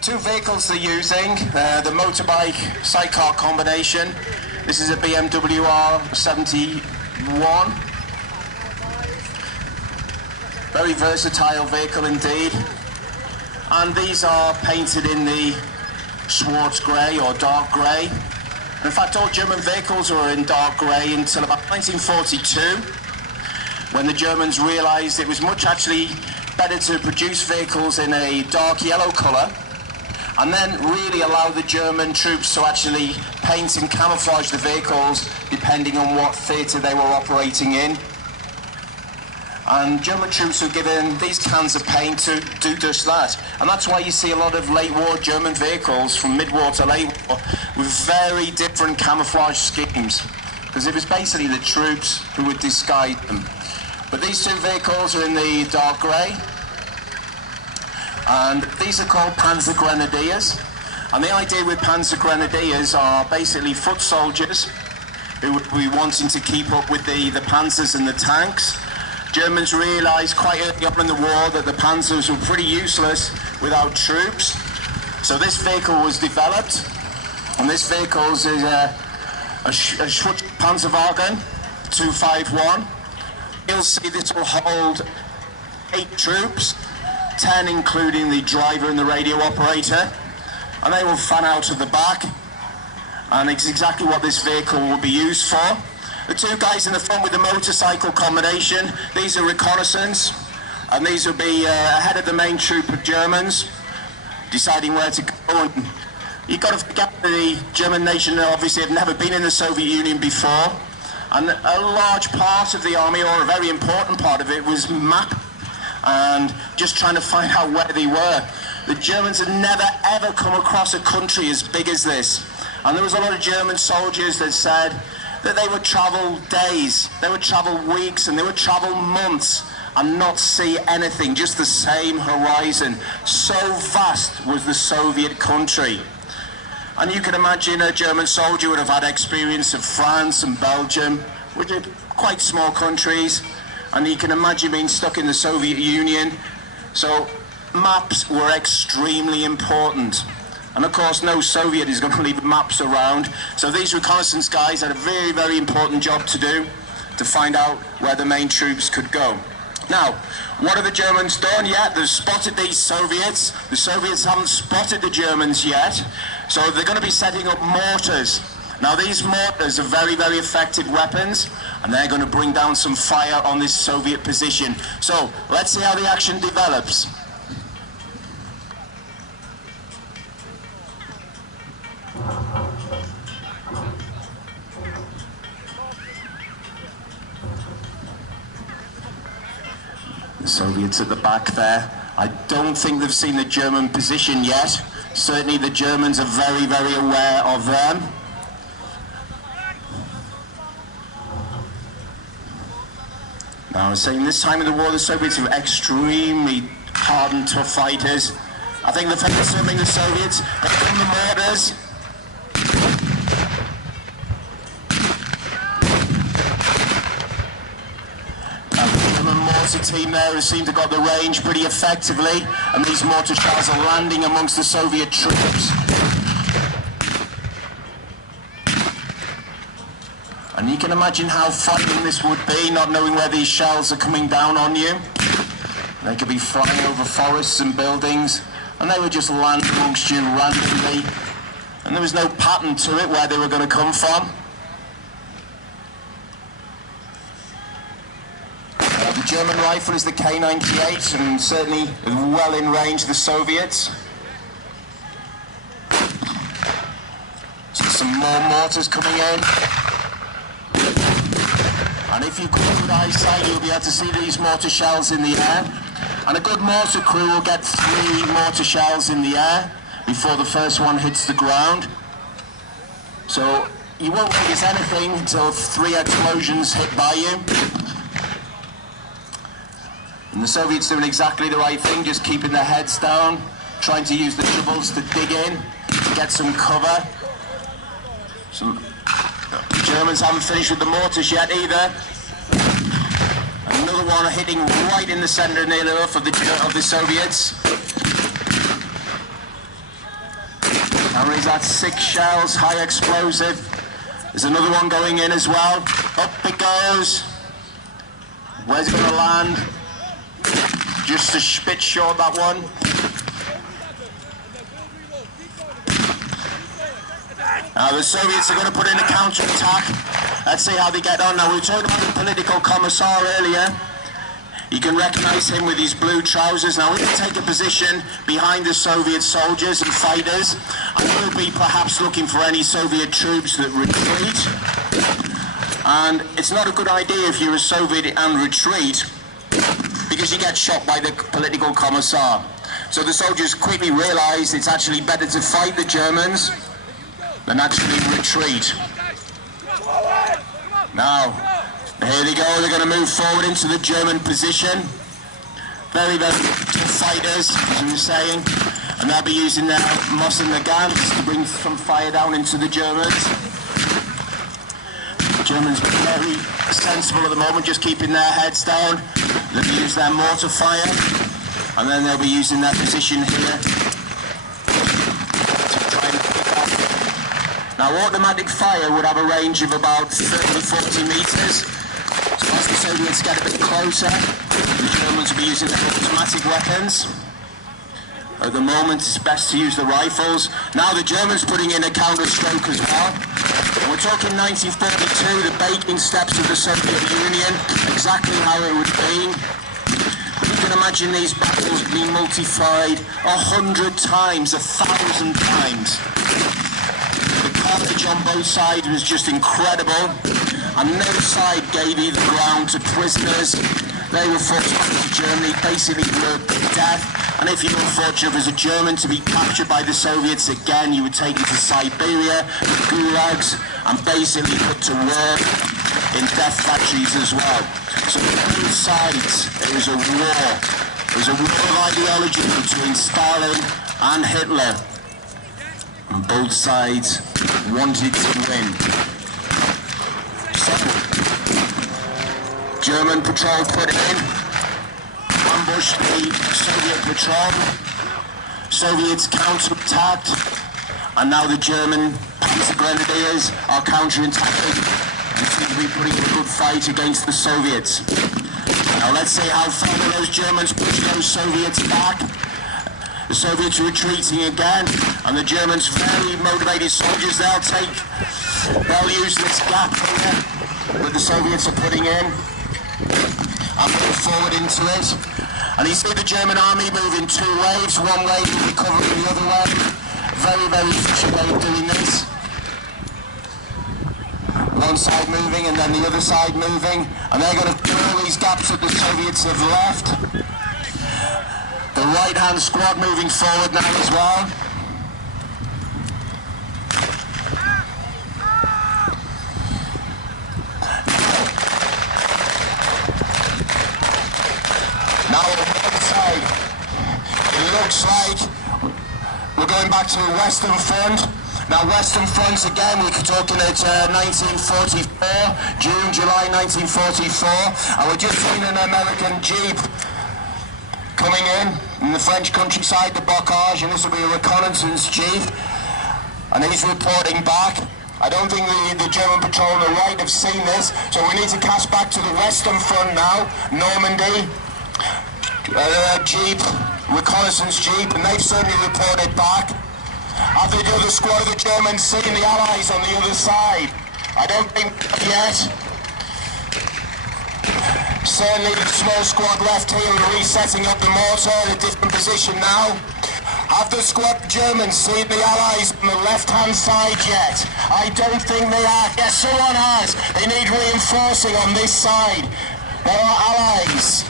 Two vehicles they're using, the motorbike sidecar combination. This is a BMW R71. Very versatile vehicle indeed. And these are painted in the Schwarz grey or dark grey. And in fact, all German vehicles were in dark grey until about 1942, when the Germans realised it was much actually better to produce vehicles in a dark yellow colour, and then really allow the German troops to actually paint and camouflage the vehicles depending on what theatre they were operating in. And German troops were given these cans of paint to do just that. And that's why you see a lot of late war German vehicles from mid-war to late war with very different camouflage schemes, because it was basically the troops who would disguise them. But these two vehicles are in the dark grey, and these are called Panzer Grenadiers. And the idea with Panzer Grenadiers are basically foot soldiers who would be wanting to keep up with the panzers and the tanks. Germans realised quite early on in the war that the panzers were pretty useless without troops. So this vehicle was developed, and this vehicle is a Schwarz Panzerwagen 251. You'll see this will hold 8 troops, 10 including the driver and the radio operator, and they will fan out of the back, and it's exactly what this vehicle will be used for. The two guys in the front with the motorcycle combination, these are reconnaissance, and these will be ahead of the main troop of Germans, deciding where to go. And you've got to forget that the German nation obviously have never been in the Soviet Union before, and a large part of the army, or a very important part of it, was map and just trying to find out where they were. The Germans had never ever come across a country as big as this, and there was a lot of German soldiers that said that they would travel days, they would travel weeks, and they would travel months and not see anything, just the same horizon. So vast was the Soviet country. And you can imagine a German soldier would have had experience of France and Belgium, which are quite small countries, and you can imagine being stuck in the Soviet Union. So maps were extremely important. And of course, no Soviet is going to leave maps around. So these reconnaissance guys had a very, very important job to do to find out where the main troops could go. Now, what have the Germans done yet? They've spotted these Soviets. The Soviets haven't spotted the Germans yet. So they're going to be setting up mortars. Now, these mortars are very, very effective weapons, and they're going to bring down some fire on this Soviet position. So let's see how the action develops. The Soviets at the back there. I don't think they've seen the German position yet. Certainly the Germans are very, very aware of them. Now, I was saying this time of the war, the Soviets are extremely hard and tough fighters. I think they're filming the Soviets. Here come the mortars. The team there has seemed to have got the range pretty effectively, and these mortar shells are landing amongst the Soviet troops. And you can imagine how frightening this would be, not knowing where these shells are coming down on you. They could be flying over forests and buildings, and they would just land amongst you randomly, and there was no pattern to it where they were going to come from. The German rifle is the K98, and certainly well in range of the Soviets. So some more mortars coming in. And if you've got good eyesight, you'll be able to see these mortar shells in the air. And a good mortar crew will get 3 mortar shells in the air before the first one hits the ground. So you won't think it's anything until 3 explosions hit by you. And the Soviets doing exactly the right thing, just keeping their heads down, trying to use the shovels to dig in, to get some cover. The Germans haven't finished with the mortars yet either. Another one hitting right in the centre nearly enough of the Soviets. How many's that? 6 shells, high explosive. There's another one going in as well. Up it goes. Where's it going to land? Just a bit short, that one. Now the Soviets are going to put in a counter-attack. Let's see how they get on. Now we were talking about the political commissar earlier. You can recognize him with his blue trousers. Now we can take a position behind the Soviet soldiers and fighters. And we'll be perhaps looking for any Soviet troops that retreat. And it's not a good idea if you're a Soviet and retreat, because you get shot by the political commissar. So the soldiers quickly realized it's actually better to fight the Germans than actually retreat. Now, here they go, they're going to move forward into the German position. Very, very tough fighters, as we were saying. And they'll be using their Moss and the guns to bring some fire down into the Germans. The Germans are very sensible at the moment, just keeping their heads down. They'll use their mortar fire, and then they'll be using their position here to try and pick up. Now, automatic fire would have a range of about 30-40 meters. So as the Soviets get a bit closer, the Germans will be using their automatic weapons. At the moment, it's best to use the rifles. Now the Germans putting in a counter-stroke as well. And we're talking 1942, the baking steps of the Soviet Union, exactly how it would be. You can imagine these battles being multiplied 100 times, 1,000 times. The carnage on both sides was just incredible, and no side gave either ground to prisoners. They were forced back to Germany, basically worked to death. And if you were fortunate as a German to be captured by the Soviets again, you were taken to Siberia, the gulags, and basically put to work in death factories as well. So on both sides, it was a war. It was a war of ideology between Stalin and Hitler. And both sides wanted to win. So, German patrol put in, ambushed the Soviet patrol. Soviets counter-attacked, and now the German Panzer Grenadiers are counter-attacking and seem to be putting in a good fight against the Soviets. Now let's see how far those Germans push those Soviets back. The Soviets are retreating again, and the Germans, very motivated soldiers, they'll use this gap here that the Soviets are putting in and move forward into it. And you see the German army move in 2 waves. One wave will be covering the other wave. Very, very efficient way of doing this. One side moving and then the other side moving. And they're going to fill all these gaps that the Soviets have left. The right-hand squad moving forward now as well. Now on the other side, it looks like we're going back to the Western Front. Now Western Front again, we're talking at 1944, June, July 1944, and we're just seeing an American Jeep coming in the French countryside, the Bocage, and this will be a reconnaissance Jeep, and he's reporting back. I don't think the German patrol on the right have seen this, so we need to cast back to the Western Front now, Normandy. Jeep, reconnaissance Jeep, and they've certainly reported back. Have the other squad of the Germans seen the Allies on the other side? I don't think yet. Certainly the small squad left here are resetting up the mortar in a different position now. Have the squad Germans seen the Allies on the left-hand side yet? I don't think they have. Yes, someone has. They need reinforcing on this side. There are Allies.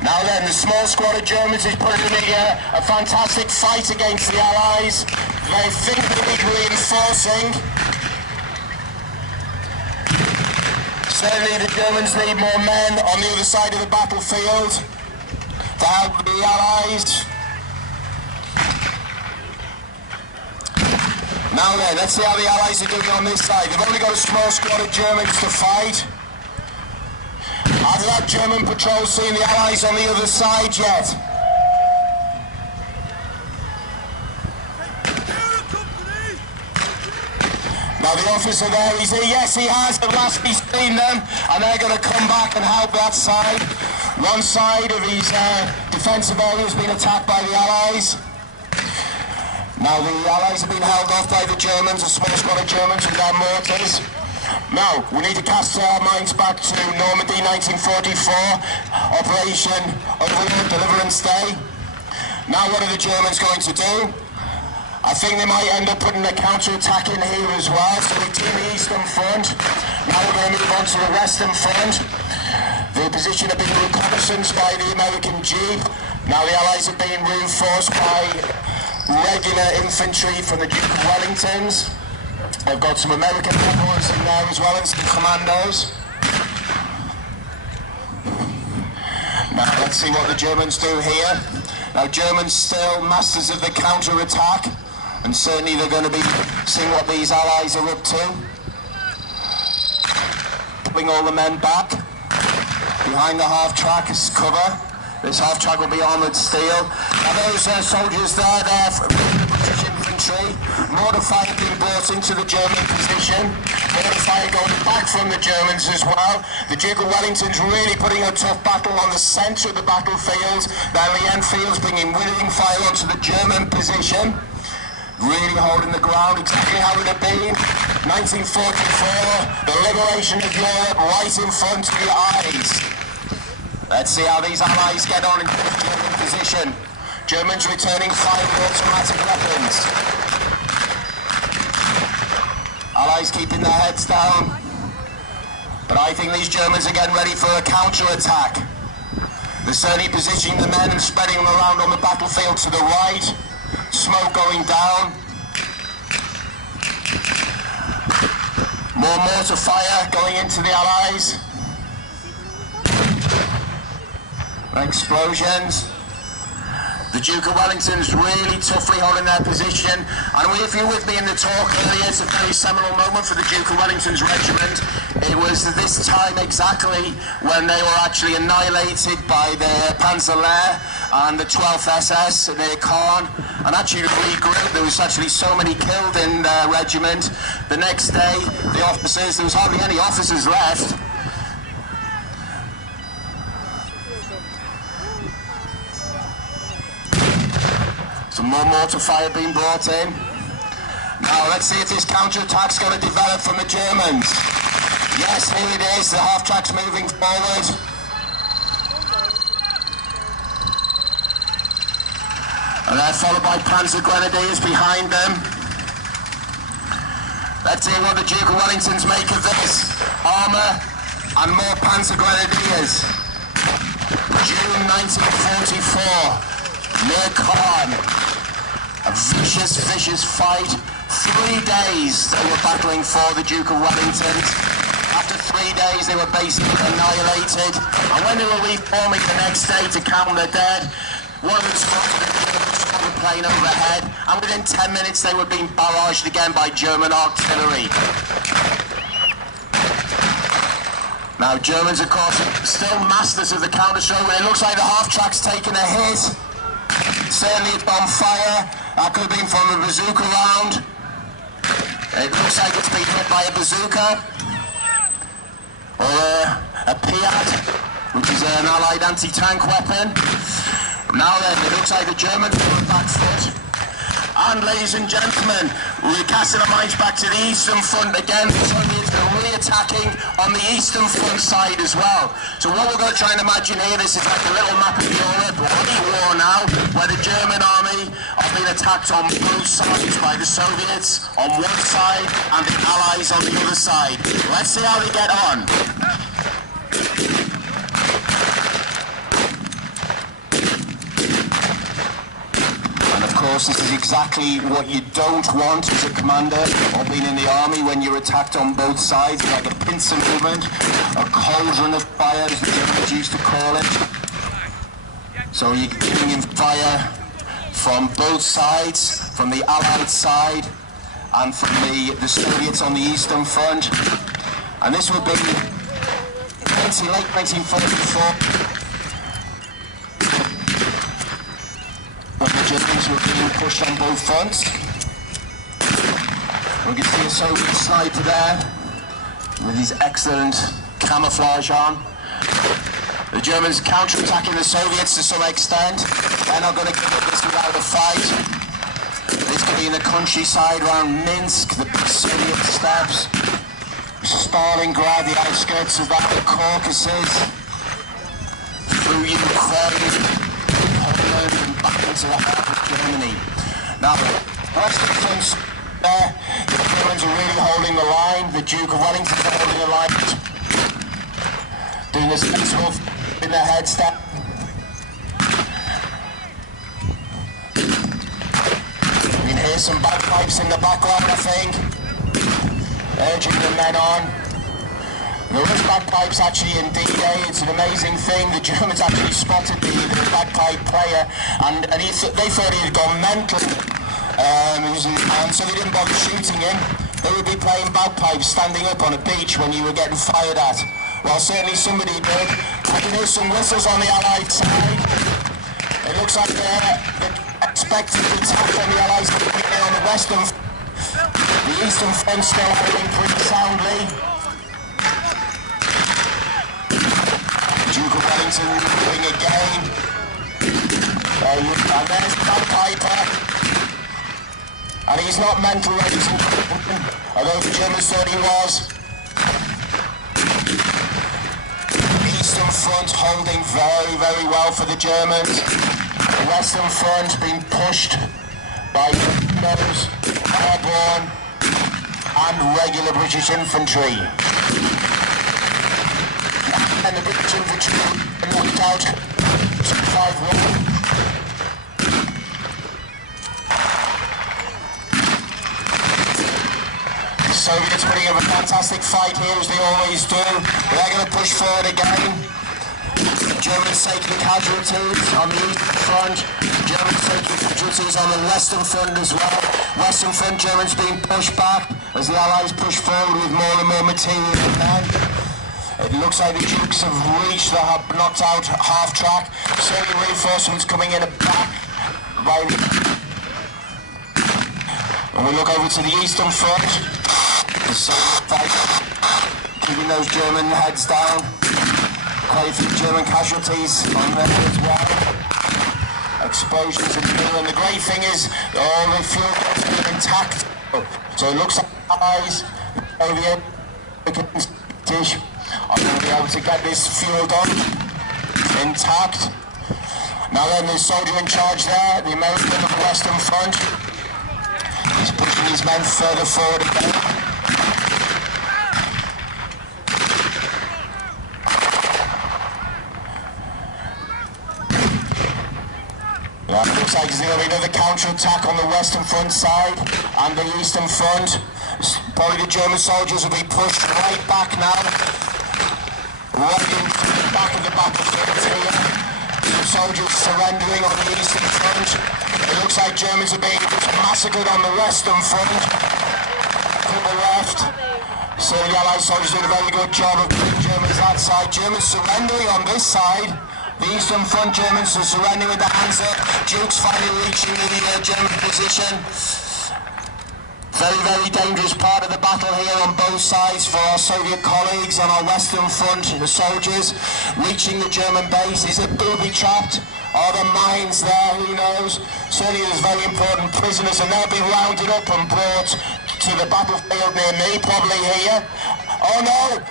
Now then, the small squad of Germans is putting in a fantastic fight against the Allies. They think they need reinforcing. Certainly the Germans need more men on the other side of the battlefield to help the Allies. Now then, let's see how the Allies are doing on this side. They've only got a small squad of Germans to fight. Has that German patrol seen the Allies on the other side yet? Now the officer there, he's here. Yes, he has. At last he's seen them, and they're going to come back and help that side. One side of his defensive area has been attacked by the Allies. Now the Allies have been held off by the Germans, a small squad of Germans with their mortars. Now, we need to cast our minds back to Normandy 1944, Operation Overlord Deliverance Day. Now what are the Germans going to do? I think they might end up putting a counter-attack in here as well. So we do the eastern front. Now we're going to move on to the western front. The position had been reconnaissance by the American Jeep. Now the Allies have been reinforced by regular infantry from the Duke of Wellingtons. They've got some American airborns in there as well as some commandos. Now let's see what the Germans do here. Now Germans still masters of the counter-attack, and certainly they're going to be seeing what these Allies are up to. Pulling all the men back. Behind the half-track is cover. This half-track will be armoured steel. Now those soldiers there, they're British infantry. Mortar fire being brought into the German position. Mortar fire going back from the Germans as well. The Duke of Wellington's really putting a tough battle on the centre of the battlefield. Then the Enfields bringing withering fire onto the German position. Really holding the ground, exactly how it had been. 1944, the liberation of Europe right in front of your eyes. Let's see how these Allies get on in the German position. Germans returning fire with automatic weapons. Allies keeping their heads down. But I think these Germans are getting ready for a counter-attack. They're certainly positioning the men and spreading them around on the battlefield to the right. Smoke going down. More mortar fire going into the Allies. Explosions. The Duke of Wellington's really toughly holding their position, and if you're with me in the talk earlier, it's a very seminal moment for the Duke of Wellington's regiment. It was this time exactly when they were actually annihilated by the Panzer Lehr and the 12th SS near Caen, and actually regrouped. There was actually so many killed in their regiment. The next day, the officers, there was hardly any officers left. Some more mortar fire being brought in. Now let's see if this counter-attack's going to develop from the Germans. Yes, here it is. The half-track's moving forward. And they're followed by Panzer Grenadiers behind them. Let's see what the Duke of Wellington's make of this. Armour and more Panzer Grenadiers. June 1944, near Caen. A vicious, vicious fight. 3 days they were battling for the Duke of Wellington. After 3 days they were basically annihilated. And when they were reforming the next day to count their dead, one of them spotted a plane overhead, and within 10 minutes they were being barraged again by German artillery. Now Germans, of course, still masters of the counter-stroke. It looks like the half-track's taken a hit. Certainly it's on fire. That could have been from a bazooka round. It looks like it's been hit by a bazooka. Or a Piat, which is an Allied anti-tank weapon. Now then, it looks like the Germans are on the back foot. And ladies and gentlemen, we're casting our minds back to the eastern front again. The Soviets are re-attacking on the eastern front side as well. So what we're going to try and imagine here, this is like a little map of Europe, or any war now, where the German army are being attacked on both sides by the Soviets on one side and the Allies on the other side. Let's see how they get on. Of course, this is exactly what you don't want as a commander or being in the army when you're attacked on both sides, like a pincer movement, a cauldron of fire, as the Germans used to call it. So you're giving in fire from both sides, from the Allied side and from the Soviets on the Eastern Front. And this will be late 1944. When the Germans were being pushed on both fronts. We can see a Soviet sniper there with his excellent camouflage on. The Germans counter-attacking the Soviets to some extent. They're not going to give up this without a fight. This could be in the countryside around Minsk, the Soviet steppes, Stalingrad, the outskirts of that, the Caucasus, through Ukraine, Poland, and back into the heart of Germany. Now, Western fronts there, the Germans are really holding the line. The Duke of Wellington's holding the line, doing a sensible in the head step. You can hear some bagpipes in the background, I think, urging the men on. There was bagpipes actually in D-Day. It's an amazing thing. The Germans actually spotted the bagpipe player, and they thought he had gone mental. And so they didn't bother shooting him. They would be playing bagpipes standing up on a beach when you were getting fired at. Well, certainly somebody did. I can hear some whistles on the Allied side. It looks like they're expecting to attack on the Allies on the western front. The eastern front still holding pretty soundly. Duke of Wellington moving again. And there's the bagpiper. And he's not mental, ladies and gentlemen, although the Germans thought he was. Eastern front holding very, very well for the Germans. The Western front being pushed by Germans, airborne, and regular British infantry. And the British infantry knocked out 5-1. Soviets putting up a fantastic fight here, as they always do. They're going to push forward again. Germans taking casualties on the eastern front. Germans taking casualties on the western front as well. Western front Germans being pushed back as the Allies push forward with more and more material and men. It looks like the Dukes have reached the knocked out half track. Certainly reinforcements coming in back. And we look over to the eastern front. The Soviet fighter, keeping those German heads down. Quite a few German casualties on there as well. Explosions in fuel, and the great thing is all the fuel is intact. So it looks like Allies, Soviet, British are going to be able to get this fuel done intact. Now then, the soldier in charge there, the American of the Western Front, he's pushing his men further forward again. It looks like there's going to be another counter-attack on the western front side and the eastern front. Probably the German soldiers will be pushed right back now. Right into the back of the battlefield here. Some soldiers surrendering on the eastern front. It looks like Germans are being massacred on the western front. To the left. So the Allied soldiers doing a very good job of putting Germans that side. Germans surrendering on this side. The eastern front Germans are surrendering with their hands up. Dukes finally reaching the German position. Very, very dangerous part of the battle here on both sides for our Soviet colleagues on our western front. The soldiers reaching the German base. Is it booby-trapped? Are there mines there? Who knows? Certainly there's very important prisoners, and they'll be rounded up and brought to the battlefield near me, probably here. Oh no!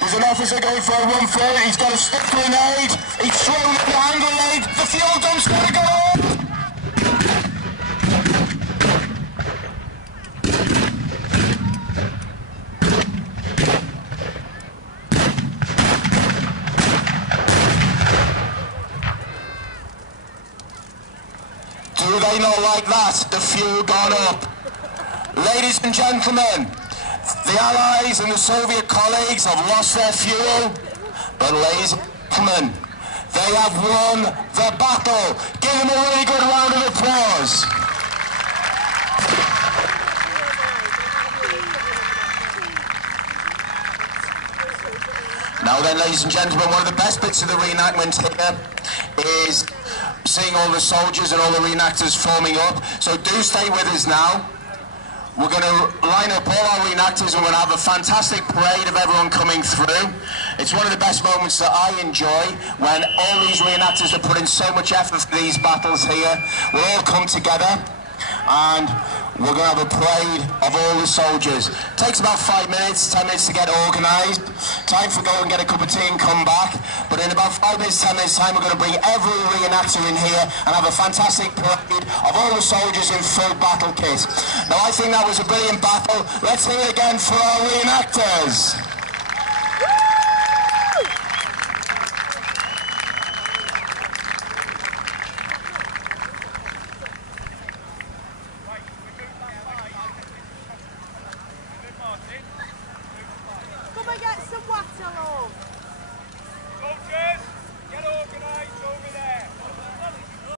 There's an officer going for a run for it. He's got a stick grenade. He's thrown the hand grenade. The fuel dump's going to go up. Do they not like that? The fuel gone up. Ladies and gentlemen, the Allies and the Soviet colleagues have lost their fuel, but ladies and gentlemen, they have won the battle. Give them a really good round of applause. Now then, ladies and gentlemen, one of the best bits of the reenactment here is seeing all the soldiers and all the reenactors forming up. So do stay with us now. we're going to line up all our reenactors and we're going to have a fantastic parade of everyone coming through. It's one of the best moments that I enjoy, when all these reenactors that put in so much effort for these battles here will all come together, and we're going to have a parade of all the soldiers. Takes about 5 minutes, 10 minutes to get organised. Time for go and get a cup of tea and come back. But in about 5 minutes, 10 minutes time, we're going to bring every reenactor in here and have a fantastic parade of all the soldiers in full battle kit. Now, I think that was a brilliant battle. Let's hear it again for our reenactors.